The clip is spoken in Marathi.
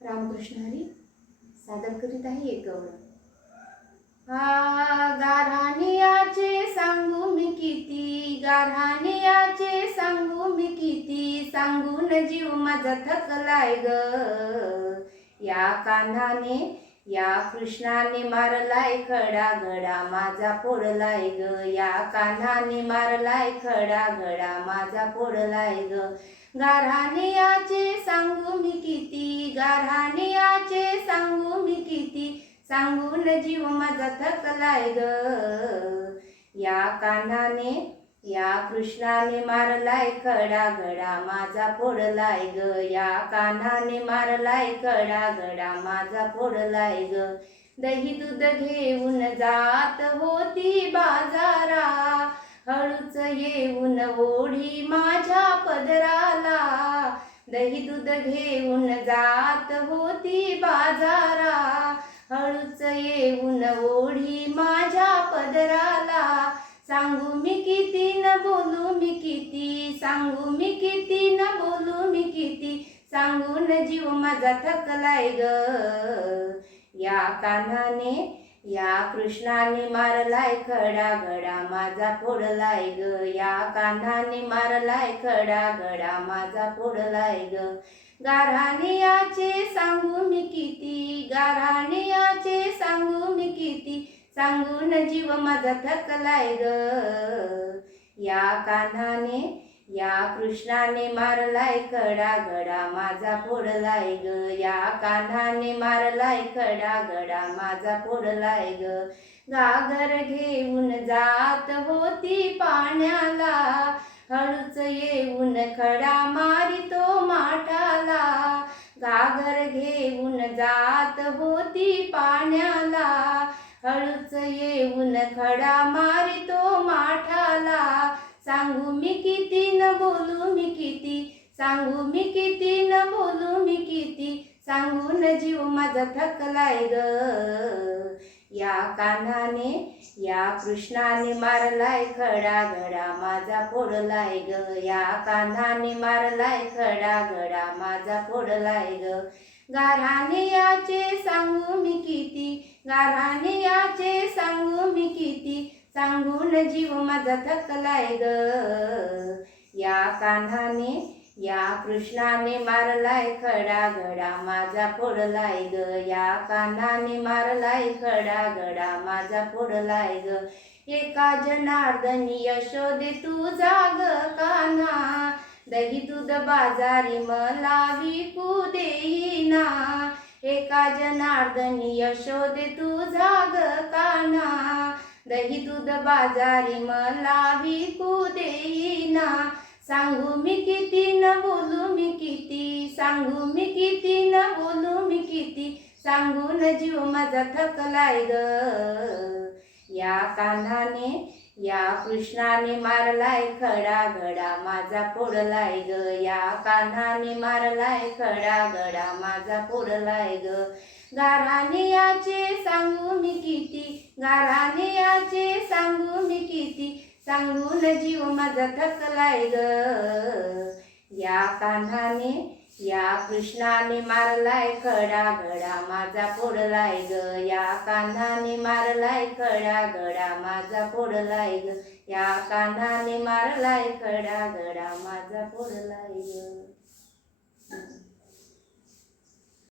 रामकृष्ण हरी सादर करीत आहे एक गौरव गारहानियाचे सांगू मी किती गारहानियाचे सांगू मी किती सांगून जीव माझा थकलाय ग. या कान्हाने या कृष्णाने मारलाय खडा घडा माझा फोडलाय ग. या कान्हाने मारलाय खडा घडा माझा फोडलाय ग. गाऱ्हाणियाचे सांगू मी किती गाऱ्हाणियाचे सांगू मी किती? सांगून जीव माझा थकलाय ग. या कान्हाने या कृष्णाने मारलाय खडा घडा माझा फोडलाय ग. या कान्हाने मारलाय खडा घडा माझा फोडलाय ग. दही दूध घेऊन जात होती बाजारा. हळूच येऊन ओढी माझ्या पदरा. दही दूध घेऊन जात होती बाजारा. हळूच येऊन ओढी माझ्या पदराला. सांगू मी किती न बोलू मी किती? सांगू मी किती न बोलू मी किती? सांगून जीव माझा थकलाय ग. या कानाने या कृष्णाने मारलाय खडा घडा माझा फोडलाय ग. या कान्हाने मारलाय खडा घडा माझा फोडलाय ग. गाराणियाचे सांगू मी किती गाऱ्हाणियाचे सांगू मी किती सांगून जीव माझा थकलाय ग. या कान्हाने या कृष्णाने मारलाय खडा गडा माझा फोडलाय ग. या कान्हाने मारलाय खडा गडा माझा फोडलाय ग. गागर घेऊन जात होती पाण्याला हळूच येऊन खडा मारितो माठाला. गागर घेऊन जात होती पाण्याला हळूच येऊन खडा मारितो माठाला सांगू मी किती न बोलू मी किती सांगू मी किती न बोलू मी किती? सांगून जीव माझा थकलाय ग. या कान्हाने या कृष्णाने मारलाय खडा घडा माझा फोडलाय ग. या कान्हाने मारलाय खडा घडा माझा फोडलाय ग. गाराने याचे सांगू मी किती? गाराने याचे सांगू मी किती? सांगून जीव माझा थकलाय ग. या कान्हाने या कृष्णाने मारलाय खडा गडा माझा फोडलाय ग. या कान्हाने मारलाय खडा गडा माझा फोडलाय ग. एका जनार्दनी यशोदे तू जाग काना. दही दूध बाजारी मला विकू देईना. एका जनार्दनी यशोदे तू जाग काना. दही दूध बाजारी मला विकू देईना. सांगू मी किती न बोलू मी किती? सांगू मी किती न बोलू मी किती? सांगून जीव माझा थकलाय ग. या कान्हाने या कृष्णाने मारलाय खडा घडा माझा फोडलाय ग. या कान्हाने मारलाय खडा घडा माझा फोडलाय ग. गाराने याचे सांगू मी किती? गाराने याचे सांगू मी किती? सांगून जीव माझा थकलाय ग? या कान्हाने या कृष्णाने मारलाय खडा घडा माझा फोडलाय ग. या कान्हाने मारलाय खडा घडा माझा फोडलाय ग. या कान्हाने मारलाय खडा घडा माझा फोडलाय ग.